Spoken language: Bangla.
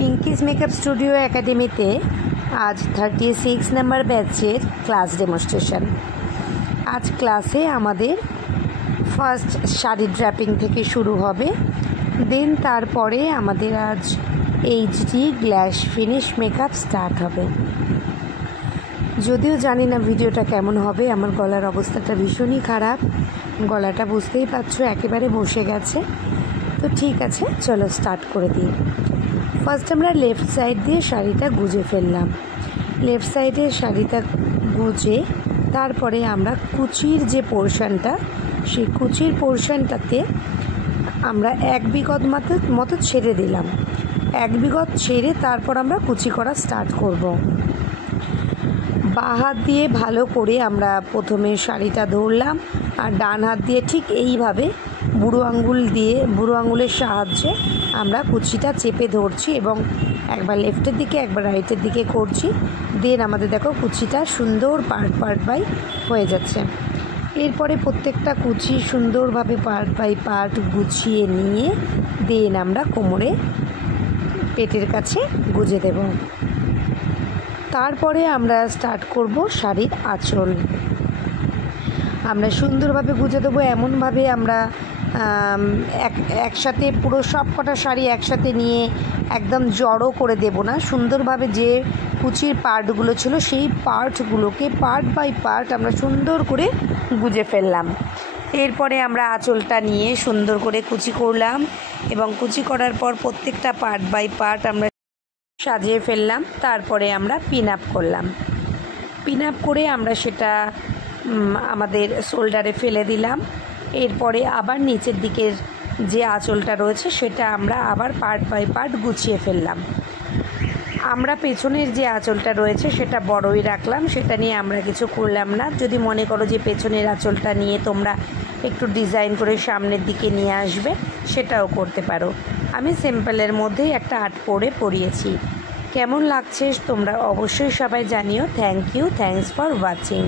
পিঙ্কিস মেকআপ স্টুডিও একাডেমিতে आज 36 नम्बर बैचेर क्लास डेमोस्ट्रेशन। आज क्लासे आमादेर फार्स्ट शाड़ी ड्रैपिंग थेके शुरू होबे, देन तारपरे आमादेर आज HD ग्लैश फिनिश मेकआप स्टार्ट होबे। যদিও জানি না ভিডিওটা কেমন হবে, আমার গলার অবস্থাটা ভীষণই খারাপ, গলাটা বুঝতেই পারছো একেবারে বসে গেছে। তো ঠিক আছে, চলো স্টার্ট করে দিই। ফার্স্ট আমরা লেফট সাইড দিয়ে শাড়িটা গুজে ফেললাম। লেফট সাইডে শাড়িটা গুজে তারপরে আমরা কুচির যে পোর্শনটা, সেই কুচির পোর্শনটাতে আমরা 1 বিগত মতো ছেড়ে দিলাম। 1 বিগত ছেড়ে তারপর আমরা কুচি করা স্টার্ট করব। বাঁ হাত দিয়ে ভালো করে আমরা প্রথমে শাড়িটা ধরলাম, আর ডান হাত দিয়ে ঠিক এইভাবে বুড়ো আঙুলের সাহায্যে আমরা কুচিটা চেপে ধরছি এবং একবার লেফটের দিকে একবার রাইটের দিকে করছি। দেন আমাদের দেখো কুচিটা সুন্দর পার্ট বাই হয়ে যাচ্ছে। এরপরে প্রত্যেকটা কুচি সুন্দরভাবে পার্ট বাই পার্ট গুছিয়ে নিয়ে দেন আমরা কোমরে পেটের কাছে গুজে দেব। তারপরে আমরা স্টার্ট করব শাড়ির আঁচল। আমরা সুন্দরভাবে গুজে দেবো, এমনভাবে আমরা একসাথে পুরো সব কটা শাড়ি একসাথে নিয়ে একদম জড়ো করে দেব না। সুন্দরভাবে যে কুচির পার্টগুলো ছিল সেই পার্টগুলোকে পার্ট বাই পার্ট আমরা সুন্দর করে গুজে ফেললাম। এরপরে আমরা আঁচলটা নিয়ে সুন্দর করে কুচি করলাম এবং কুচি করার পর প্রত্যেকটা পার্ট বাই পার্ট আমরা সাজিয়ে ফেললাম। তারপরে আমরা পিন আপ করলাম। পিন আপ করে আমরা সেটা আমাদের শোল্ডারে ফেলে দিলাম। এরপরে আবার নিচের দিকের যে আঁচলটা রয়েছে সেটা আমরা আবার পার্ট বাই পার্ট গুছিয়ে ফেললাম। আমরা পেছনের যে আঁচলটা রয়েছে সেটা বড়ই রাখলাম, সেটা নিয়ে আমরা কিছু করলাম না। যদি মনে করো যে পেছনের আঁচলটা নিয়ে তোমরা একটু ডিজাইন করে সামনের দিকে নিয়ে আসবে, সেটাও করতে পারো। আমি সিম্পলের মধ্যেই একটা আর্ট করে পরিয়েছি। কেমন লাগছে তোমরা অবশ্যই সবাই জানিও। Thanks for watching.